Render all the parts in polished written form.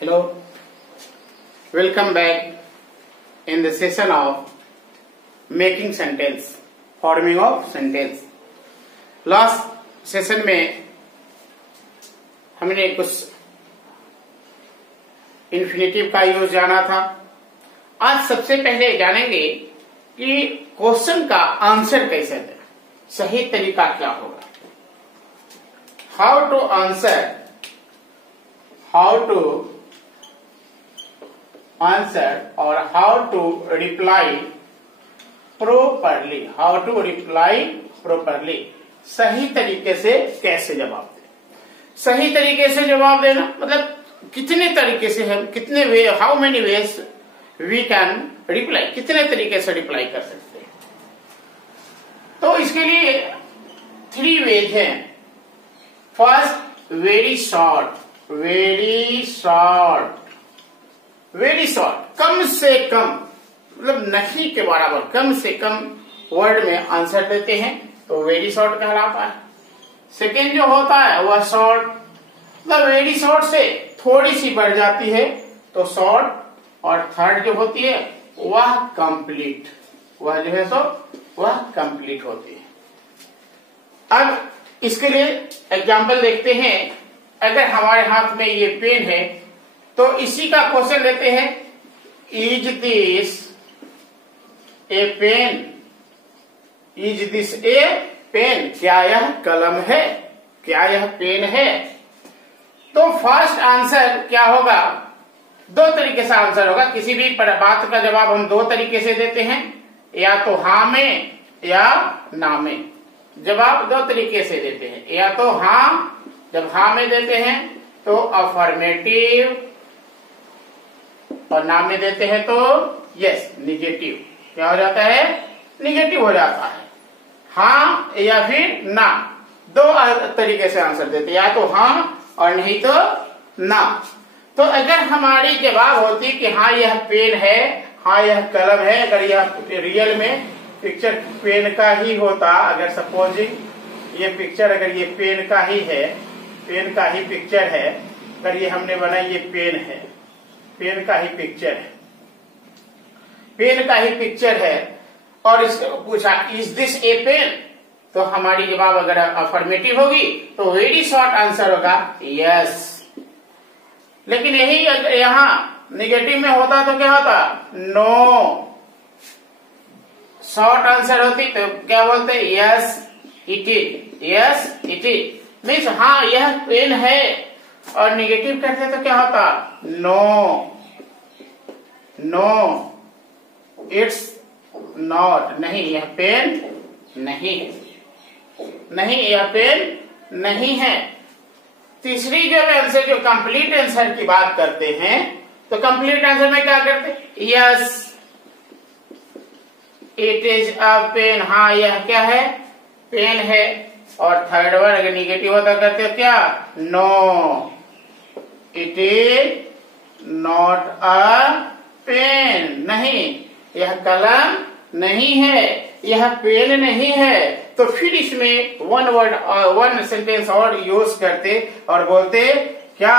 Hello, welcome back in the session of making sentence, forming of sentence. Last session में हमने कुछ infinitive का use जाना था। आज सबसे पहले जानेंगे कि क्वेश्चन का आंसर कैसे दें, सही तरीका क्या होगा। हाउ टू आंसर और हाउ टू रिप्लाई प्रोपरली। सही तरीके से कैसे जवाब दें। सही तरीके से जवाब देना मतलब कितने तरीके से हम, कितने way, how many ways we can reply, कितने तरीके से रिप्लाई कर सकते हैं। तो इसके लिए 3 वेज हैं। फर्स्ट, वेरी शॉर्ट, कम से कम मतलब नहीं के बराबर, कम से कम वर्ड में आंसर देते हैं तो वेरी शॉर्ट कहलाता है। सेकेंड जो होता है वह शॉर्ट, मतलब वेरी शॉर्ट से थोड़ी सी बढ़ जाती है तो शॉर्ट, और थर्ड जो होती है वह कंप्लीट, वह जो है सो वह कंप्लीट होती है। अब इसके लिए एग्जाम्पल देखते हैं। अगर हमारे हाथ में ये पेन है तो इसी का क्वेश्चन लेते हैं, is this a pen, is this a pen, क्या यह कलम है, क्या यह पेन है। तो फर्स्ट आंसर क्या होगा, 2 तरीके से आंसर होगा। किसी भी बात का जवाब हम 2 तरीके से देते हैं, या तो हाँ में या ना में। जवाब 2 तरीके से देते हैं, या तो हाँ, जब हाँ में देते हैं तो अफर्मेटिव, और ना में देते हैं तो यस निगेटिव। क्या हो जाता है, निगेटिव हो जाता है। हाँ या फिर ना, 2 तरीके से आंसर देते हैं, या तो हाँ और नहीं तो ना। तो अगर हमारी जवाब होती कि हाँ यह पेन है, हाँ यह कलम है, अगर यह रियल में पिक्चर पेन का ही होता, अगर सपोजिंग ये पिक्चर अगर ये पेन का ही है, पेन का ही पिक्चर है, अगर ये हमने बनाई ये पेन है, पेन का ही पिक्चर है, पेन का ही पिक्चर है, और इसको पूछा इज दिस ए पेन, तो हमारी जवाब अगर अफर्मेटिव होगी तो वेरी शॉर्ट आंसर होगा यस। लेकिन यही अगर यहाँ निगेटिव में होता तो क्या होता, नो। शॉर्ट आंसर होती तो क्या बोलते, yes it is, yes it is means हाँ यह पेन है, और निगेटिव करते तो क्या होता, नो इट्स नॉट, नहीं यह पेन नहीं है, नहीं यह पेन नहीं है। तीसरी जो आंसर, जो कंप्लीट आंसर की बात करते हैं, तो कंप्लीट आंसर में क्या करते, yes it is a pen, हाँ यह क्या है, पेन है। और थर्ड वन अगर निगेटिव होता करते हो क्या, no it is not a pen, नहीं यह कलम नहीं है, यह पेन नहीं है। तो फिर इसमें वन सेंटेंस और यूज करते और बोलते क्या,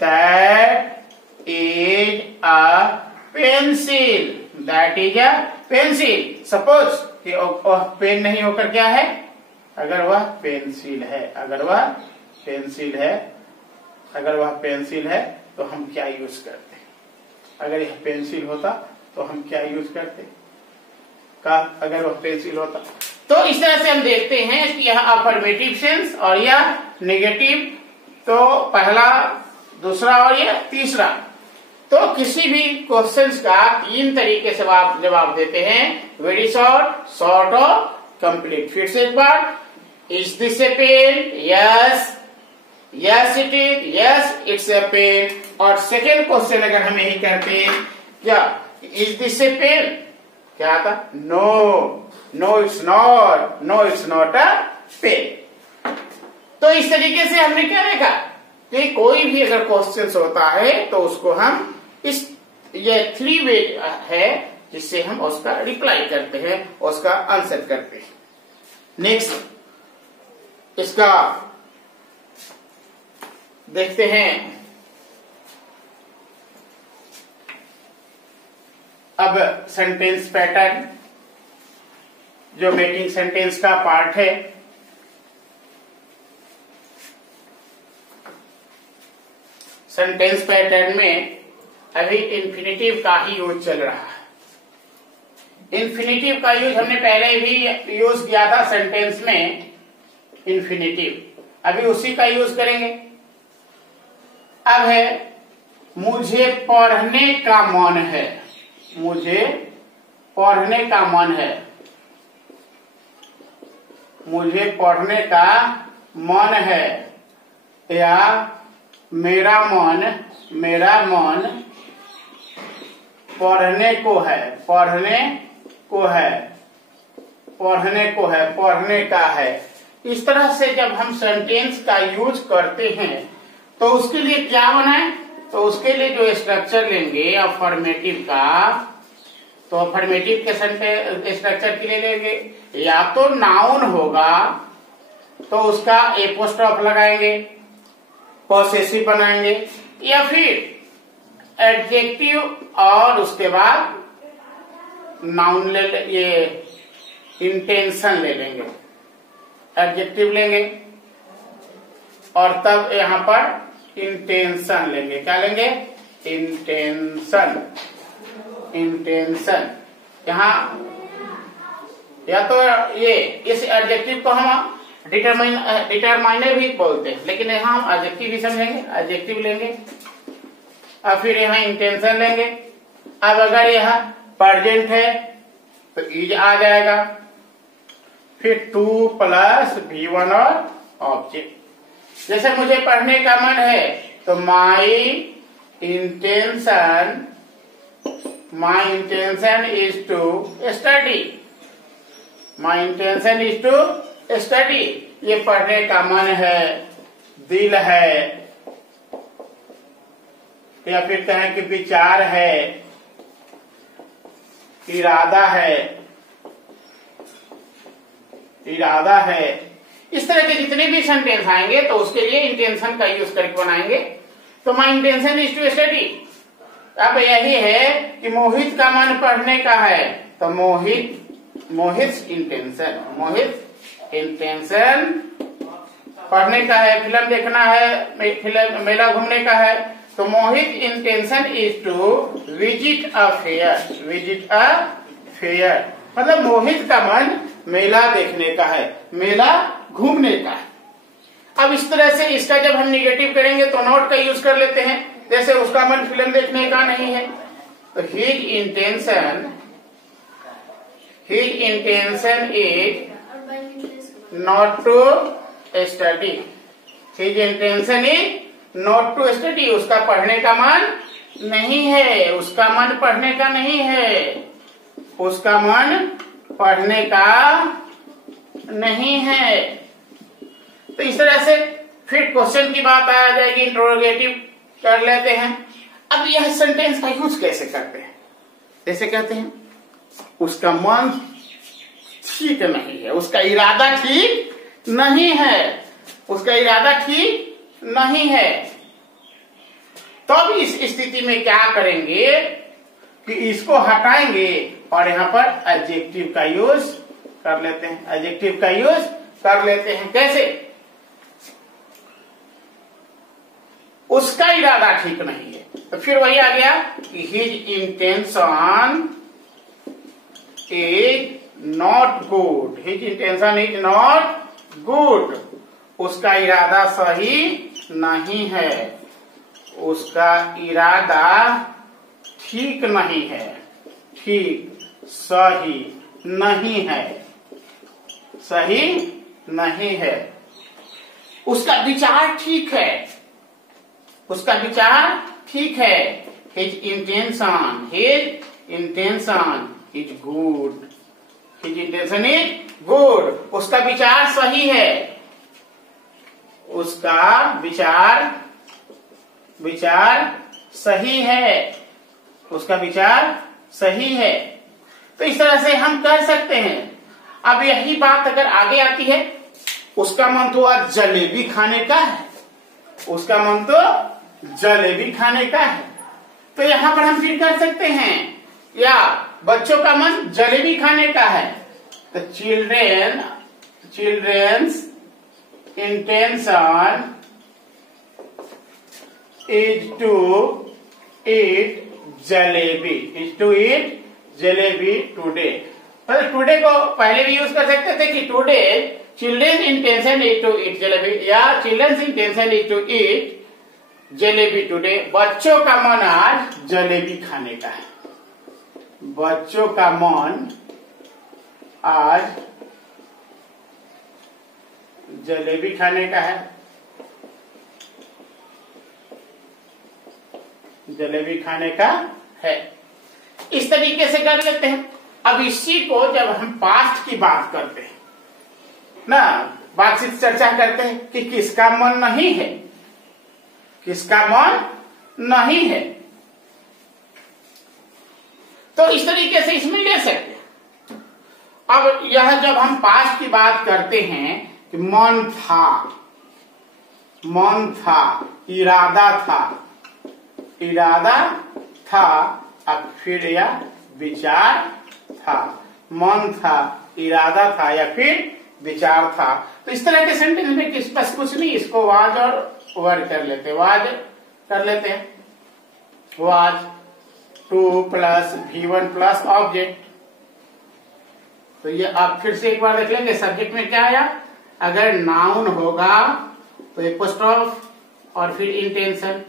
that is a pencil, that is a pencil. Suppose कि वह पेन नहीं होकर क्या है, अगर वह पेंसिल है, अगर वह पेंसिल है तो हम क्या यूज करते, अगर यह पेंसिल होता तो हम क्या यूज करते का, अगर वह पेंसिल होता। तो इस तरह से हम देखते हैं कि यह अफर्मेटिव सेंस और यह निगेटिव, तो पहला, दूसरा और यह तीसरा। तो किसी भी क्वेश्चंस का 3 तरीके से जवाब देते हैं, वेरी शॉर्ट, शॉर्ट और कंप्लीट। फिर से एक बार, is this a pen, yes, yes it is, yes it's a pen. और सेकेंड क्वेश्चन अगर हम यही करते हैं क्या, इज दिस ए पेन, क्या आता, no it's not a pen. तो इस तरीके से हमने क्या देखा कि कोई भी अगर क्वेश्चन होता है तो उसको हम ये 3 वे है जिससे हम उसका रिप्लाई करते हैं, उसका आंसर करते हैं। नेक्स्ट इसका देखते हैं अब सेंटेंस पैटर्न जो मेकिंग सेंटेंस का पार्ट है, सेंटेंस पैटर्न में अभी इन्फिनेटिव का ही यूज चल रहा है। इन्फिनेटिव का यूज हमने पहले भी यूज किया था सेंटेंस में, इन्फिनेटिव, अभी उसी का यूज करेंगे। अब है मुझे पढ़ने का मन है, मुझे पढ़ने का मन है, मुझे पढ़ने का मन है, या मेरा मन पढ़ने को है, पढ़ने को है, पढ़ने को है, पढ़ने का है। इस तरह से जब हम सेंटेंस का यूज करते हैं तो उसके लिए क्या बनाए, तो उसके लिए जो स्ट्रक्चर लेंगे अफर्मेटिव का, तो अफर्मेटिव के स्ट्रक्चर के लिए लेंगे, या तो नाउन होगा तो उसका एपोस्ट्रोफ लगाएंगे, पॉसेसिव बनाएंगे, या फिर एडजेक्टिव और उसके बाद नाउन ये इंटेंशन ले लेंगे, एडजेक्टिव लेंगे और तब यहां पर इंटेंशन लेंगे। क्या लेंगे? Intention, intention. यहां या तो ये इस एडजेक्टिव को हम डिटरमाइनर भी बोलते हैं, लेकिन यहाँ हम एडजेक्टिव भी समझेंगे, एडजेक्टिव लेंगे और फिर यहाँ इंटेंशन लेंगे। अब अगर यह प्रेजेंट है तो इज आ जाएगा, फिर 2 + V1 और ऑब्जेक्ट। जैसे मुझे पढ़ने का मन है तो my intention is to study, my intention is to study. ये पढ़ने का मन है, दिल है, या फिर कहें कि विचार है, इरादा है, इरादा है। इस तरह के जितने भी सेंटेंस आएंगे तो उसके लिए इंटेंशन का यूज करके बनाएंगे। तो my intention is to study. अब यही है कि मोहित का मन पढ़ने का है, तो मोहित इंटेंशन पढ़ने का है, फिल्म देखना है, फिल्म मेला घूमने का है, तो Mohit intention is to visit a fair, visit a fair. मतलब मोहित का मन मेला देखने का है, मेला घूमने का है। अब इस तरह से इसका जब हम निगेटिव करेंगे तो नॉट का यूज कर लेते हैं। जैसे उसका मन फिल्म देखने का नहीं है, तो his intention is not to study, his intention is not to study. उसका पढ़ने का मन नहीं है, उसका मन पढ़ने का नहीं है, उसका मन पढ़ने का नहीं है। तो इस तरह से फिर क्वेश्चन की बात आ जाएगी, इंट्रोगेटिव कर लेते हैं। अब यह सेंटेंस का यूज कैसे करते हैं? जैसे कहते हैं उसका मन ठीक नहीं है, उसका इरादा ठीक नहीं है, उसका इरादा ठीक नहीं है। तो अब इस स्थिति में क्या करेंगे कि इसको हटाएंगे और यहां पर एडजेक्टिव का यूज कर लेते हैं, एडजेक्टिव का यूज कर लेते हैं। कैसे? उसका इरादा ठीक नहीं है, तो फिर वही आ गया कि his intention is not good, his intention is not good. उसका इरादा सही नहीं है, उसका इरादा ठीक नहीं है, ठीक सही नहीं है, सही नहीं है। उसका विचार ठीक है, उसका विचार ठीक है। His intention is good, his intention is good. उसका विचार सही है, उसका विचार सही है, उसका विचार सही है। तो इस तरह से हम कर सकते हैं। अब यही बात अगर आगे आती है, उसका मन तो आज जलेबी खाने का है, उसका मन तो जलेबी खाने का है, तो यहां पर हम फिर कर सकते हैं या बच्चों का मन जलेबी खाने का है, तो children's intention is to eat jalebi today. मतलब टुडे को पहले भी यूज कर सकते थे कि today children intention is to eat jalebi, या children's intention is to eat jalebi today. बच्चों का मन आज जलेबी खाने का है, बच्चों का मन आज जलेबी खाने का है, जलेबी खाने का है। इस तरीके से कर लेते हैं। अब इसी को जब हम पास्ट की बात करते हैं ना, बातचीत चर्चा करते हैं कि किसका मन नहीं है, किसका मन नहीं है, तो इस तरीके से इसमें ले सकते हैं। अब यह जब हम पास्ट की बात करते हैं कि मन था, इरादा था, अब फिर यह विचार था। मन था, इरादा था, या फिर विचार था। तो इस तरह के सेंटेंस में किस बस कुछ नहीं, इसको वाज और वर्ड कर लेते हैं। वाज कर लेते हैं, was 2 plus V1 plus object. तो ये आप फिर से एक बार देख लेंगे। सब्जेक्ट में क्या आया, अगर नाउन होगा तो एपोस्ट्रोफ और फिर इंटेंशन,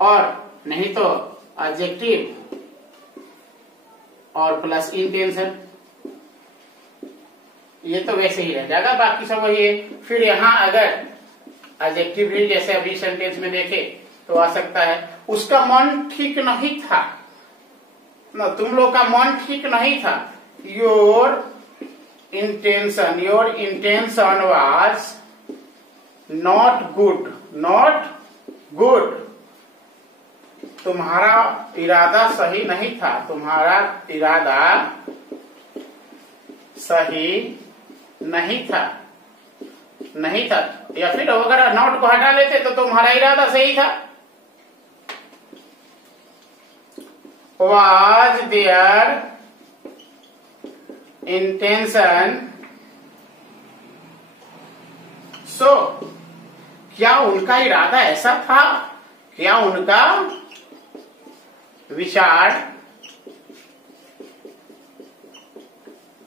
और नहीं तो एडजेक्टिव और प्लस इंटेंशन। ये तो वैसे ही रह जाएगा, बाकी सब वही है। फिर यहां अगर एडजेक्टिव भी जैसे अभी सेंटेंस में देखे तो आ सकता है उसका मन ठीक नहीं था ना, तुम लोग का मन ठीक नहीं था। Your intention was not good, तुम्हारा इरादा सही नहीं था, तुम्हारा इरादा सही नहीं था। या फिर अगर नॉट को हटा लेते तो तुम्हारा इरादा सही था। Was their intention so? क्या उनका इरादा ऐसा था, क्या उनका विचार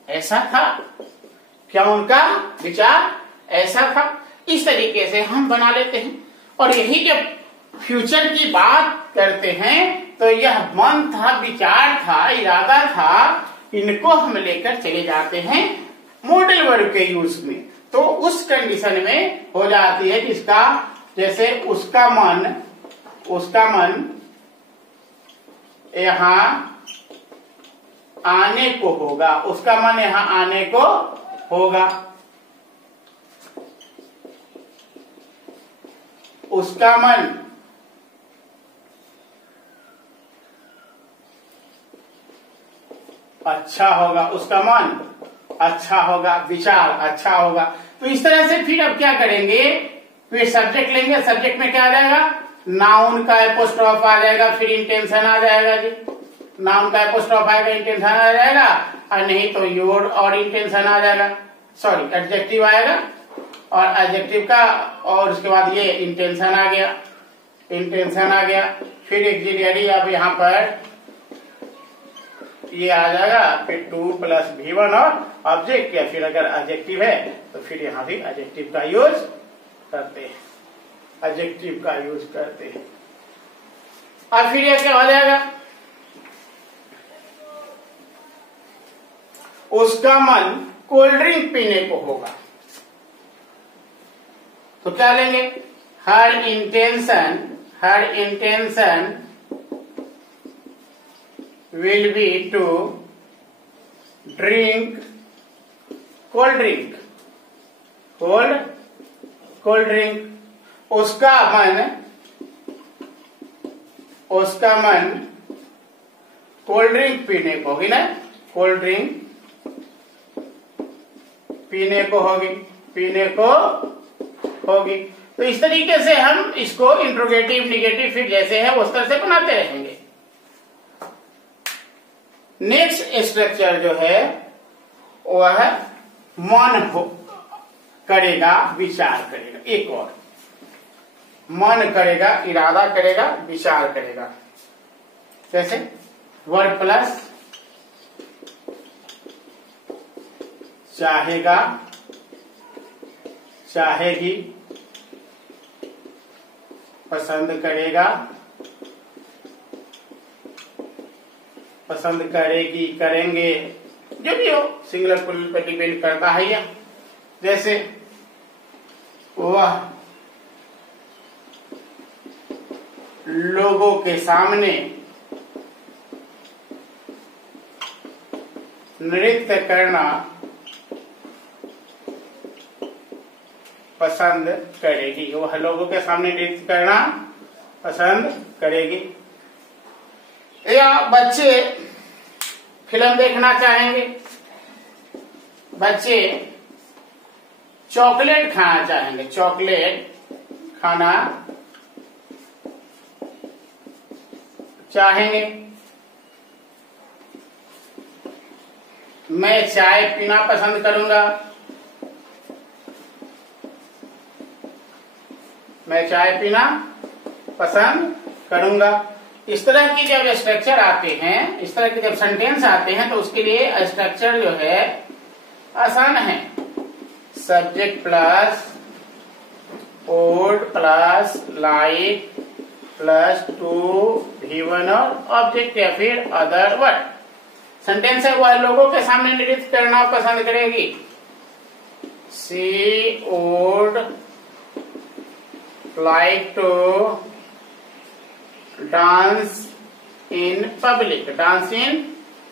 ऐसा था, क्या उनका विचार ऐसा था। इस तरीके से हम बना लेते हैं। और यही जब फ्यूचर की बात करते हैं तो यह मन था, विचार था, इरादा था, इनको हम लेकर चले जाते हैं मॉडल वर्ब के यूज में। तो उस कंडीशन में हो जाती है जिसका, जैसे उसका मन यहां आने को होगा, उसका मन यहां आने को होगा, उसका मन अच्छा होगा, उसका मन अच्छा होगा, विचार अच्छा होगा। तो इस तरह से फिर अब क्या करेंगे, फिर सब्जेक्ट लेंगे। सब्जेक्ट में क्या आ जाएगा, नाउन का एपोस्ट्रोफ आ जाएगा, फिर इंटेंशन आ जाएगा जी। नाउन का एपोस्ट्रोफ आएगा, इंटेंशन आ जाएगा, और नहीं तो योर और इंटेंशन आ जाएगा, सॉरी एडजेक्टिव आएगा, और एडजेक्टिव का, और उसके बाद ये इंटेंशन आ गया, फिर एक्सिलरी अब यहाँ पर ये आ जाएगा, फिर 2 प्लस V1 और ऑब्जेक्ट, या फिर अगर एडजेक्टिव है तो फिर यहां भी एडजेक्टिव का यूज करते हैं, और फिर ये क्या हो जाएगा, उसका मन कोल्ड ड्रिंक पीने को होगा। तो क्या लेंगे, हर intention will be to drink cold drink। उसका मन कोल्ड ड्रिंक पीने को होगी ना, कोल्ड ड्रिंक पीने को होगी। तो इस तरीके से हम इसको इंट्रोगेटिव, निगेटिव, फिर जैसे है उस तरह से बनाते रहेंगे। नेक्स्ट स्ट्रक्चर जो है वह मन करेगा, विचार करेगा। एक और, मन करेगा, इरादा करेगा, विचार करेगा। जैसे वर्ड प्लस चाहेगा, चाहेगी, पसंद करेगा, पसंद करेगी, करेंगे, जो भी हो सिंगुलर प्लूरल पर डिपेंड करता है यह। जैसे वह लोगों के सामने नृत्य करना पसंद करेगी। वह लोगों के सामने नृत्य करना पसंद करेगी। या बच्चे फिल्म देखना चाहेंगे, बच्चे चॉकलेट खाना चाहेंगे, चॉकलेट खाना चाहेंगे। मैं चाय पीना पसंद करूंगा, मैं चाय पीना पसंद करूंगा। इस तरह की जब स्ट्रक्चर आते हैं, इस तरह के जब सेंटेंस आते हैं तो उसके लिए स्ट्रक्चर जो है आसान है। Subject plus would plus like plus two V1 और ऑब्जेक्ट या फिर अदर वर्ड। सेंटेंस है, वह लोगों के सामने नृत्य करना पसंद करेगी। She would like to dance in public, dance in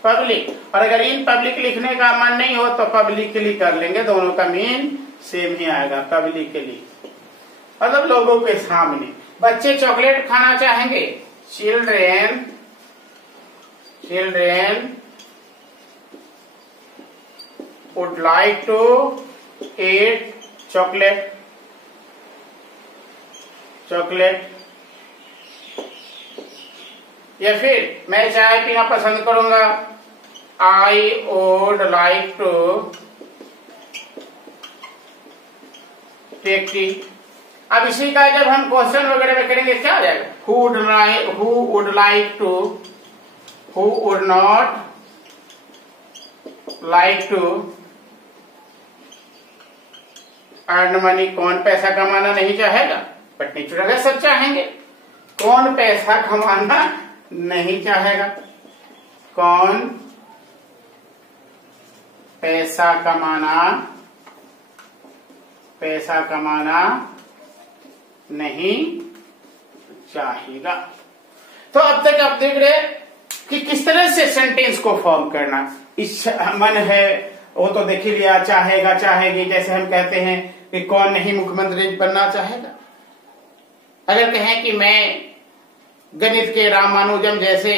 public. और अगर इन पब्लिक लिखने का मन नहीं हो तो पब्लिकली कर लेंगे, दोनों का मीन सेम ही आएगा, पब्लिकली, मतलब लोगों के सामने। बच्चे चॉकलेट खाना चाहेंगे, children would like to eat chocolate, या फिर मैं चाय पीना पसंद करूंगा, I would like to take tea। अब इसी का जब हम क्वेश्चन वगैरह में करेंगे क्या आ जाएगा? Who would like to, who would not like to earn money। कौन पैसा कमाना नहीं चाहेगा? बट नेचुरल है, सब चाहेंगे। कौन पैसा कमाना नहीं चाहेगा? कौन पैसा कमाना नहीं चाहेगा। तो अब तक आप देख रहे कि किस तरह से सेंटेंस को फॉर्म करना। मन है वो तो देख ही लिया, चाहेगा, चाहेगी। जैसे हम कहते हैं कि कौन नहीं मुख्यमंत्री बनना चाहेगा। अगर कहें कि मैं गणित के रामानुजम जैसे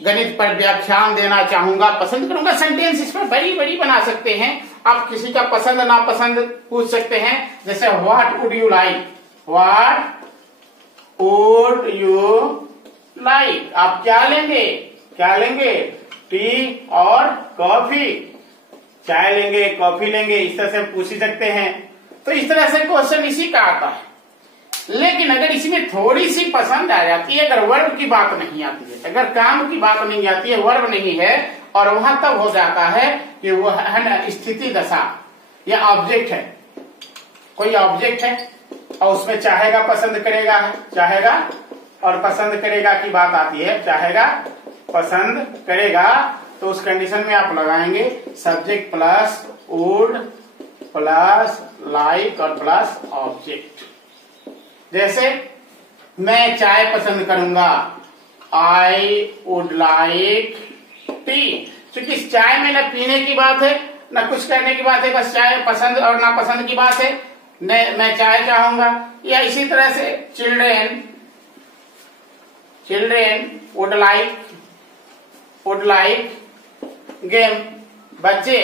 गणित पर व्याख्यान देना चाहूंगा, पसंद करूंगा, सेंटेंस इस पर बड़ी बड़ी बना सकते हैं। आप किसी का पसंद नापसंद पूछ सकते हैं। जैसे what would you like, what would you like, आप क्या लेंगे, क्या लेंगे? टी और कॉफी, चाय लेंगे, कॉफी लेंगे, इस तरह से पूछ ही सकते हैं। तो इस तरह से क्वेश्चन इसी का आता है। लेकिन अगर इसमें थोड़ी सी पसंद आ जाती है, अगर वर्ब की बात नहीं आती है, अगर काम की बात नहीं आती है, वर्ब नहीं है, और वहां तब हो जाता है कि वह है ना स्थिति दशा या ऑब्जेक्ट है, कोई ऑब्जेक्ट है और उसमें चाहेगा पसंद करेगा है, चाहेगा और पसंद करेगा की बात आती है, चाहेगा पसंद करेगा, तो उस कंडीशन में आप लगाएंगे subject plus would plus like और प्लस ऑब्जेक्ट। जैसे मैं चाय पसंद करूंगा, आई वुड लाइक टी। क्योंकि चाय में न पीने की बात है न कुछ करने की बात है, बस चाय पसंद और नापसंद की बात है। मैं चाय चाहूंगा। या इसी तरह से चिल्ड्रेन वुड लाइक गेम, बच्चे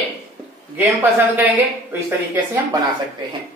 गेम पसंद करेंगे। तो इस तरीके से हम बना सकते हैं।